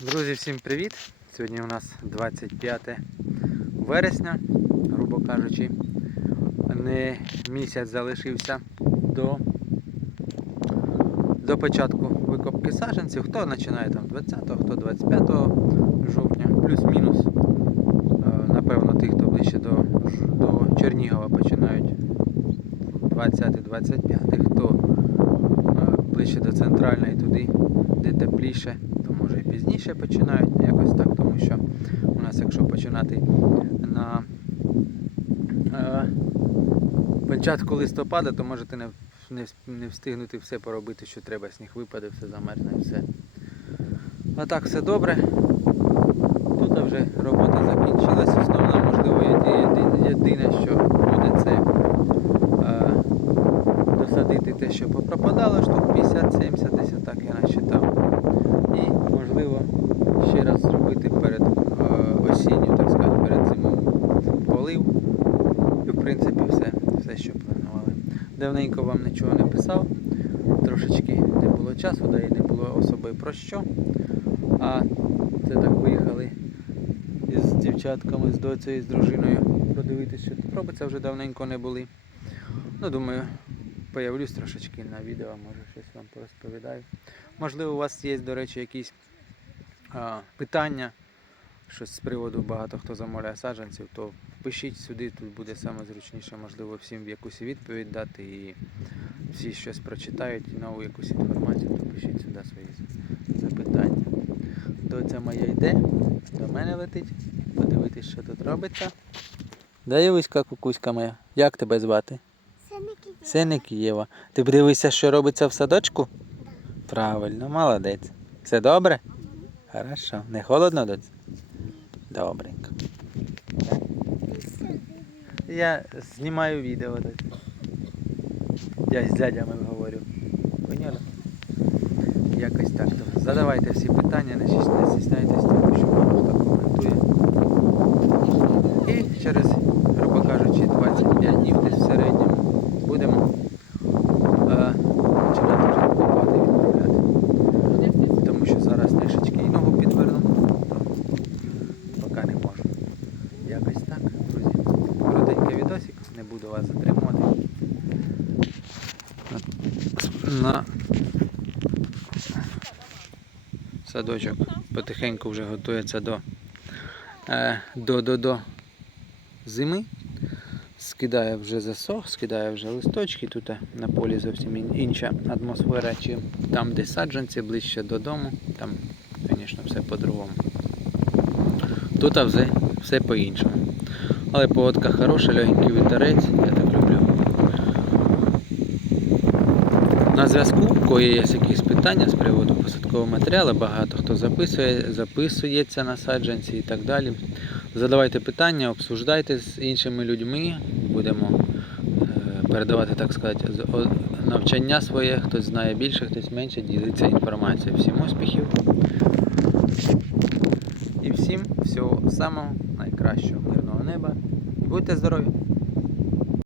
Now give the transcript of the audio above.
Друзі, всім привіт! Сьогодні у нас 25 вересня, грубо кажучи. Не місяць залишився до, до початку викопки саджанців. Хто починає там 20, хто 25 жовтня, плюс-мінус. Напевно, ті, хто ближче до, до Чернігова починають 20-25, хто ближче до центральної туди, де тепліше, може і пізніше починають якось так, тому що у нас, якщо починати на е, початку листопада, то можете не, не, не встигнути все поробити, що треба, сніг випаде, все замерзне все. А так все добре. Тут вже робота закінчилась. Основна, можливо, єди- єди- єдине, що буде це е, досадити те, що попропадало, штук 50-70, десь так я насчитав. І можливо ще раз зробити перед е, осінню, так сказати, перед зимовим полив. І в принципі все, все, що планували. Давненько вам нічого не писав, трошечки не було часу, да і не було особи про що. А це так виїхали із дівчатками, з доцею, з дружиною подивитися, що тут робиться, вже давненько не були. Ну, думаю, появлюсь трошечки на відео, може щось вам порозповідаю. Можливо, у вас є, до речі, якісь питання, щось з приводу багато хто замовляє саджанців, то пишіть сюди, тут буде саме зручніше, можливо, всім якусь відповідь дати і всі щось прочитають нову якусь інформацію, то пишіть сюди свої запитання. Доця моя йде, до мене летить, подивитись, що тут робиться. Да, Євуська, кукуська моя, як тебе звати? Синики Синик Єва. Ти подивися, що робиться в садочку? Правильно, молодець. Все добре? Хорошо. Не холодно, тут? Добренько. Я знімаю відео тут. Я з дядями говорю. Поняли? Якось так. Задавайте всі питання, не стісняйтесь, тому що багато хто коментує. І через, грубо кажучи, 25 днів десь в середньому будемо е, починати вже копати і відправляти. Тому що зараз трішечки і ногу підверну, то поки не можу. Якось так, друзі. Коротенький відосик, не буду вас затримувати. На садочок потихеньку вже готується до, е, до, до, до зими. Скидає вже засох, скидає вже листочки. Тут на полі зовсім інша атмосфера, чим там, де саджанці, ближче додому. Там, звісно, все по-другому. Тут все, все по-іншому. Але погодка хороша, легенький вітерець, я так люблю. На зв'язку, коли є якісь питання з приводу посадкового матеріалу, багато хто записує, записується на саджанці і так далі. Задавайте питання, обсуждайте з іншими людьми. Будемо е, передавати, так сказати, навчання своє. Хтось знає більше, хтось менше, ділиться інформацією. Всім успіхів. Всім всього самого найкращого, мирного неба. Будьте здорові!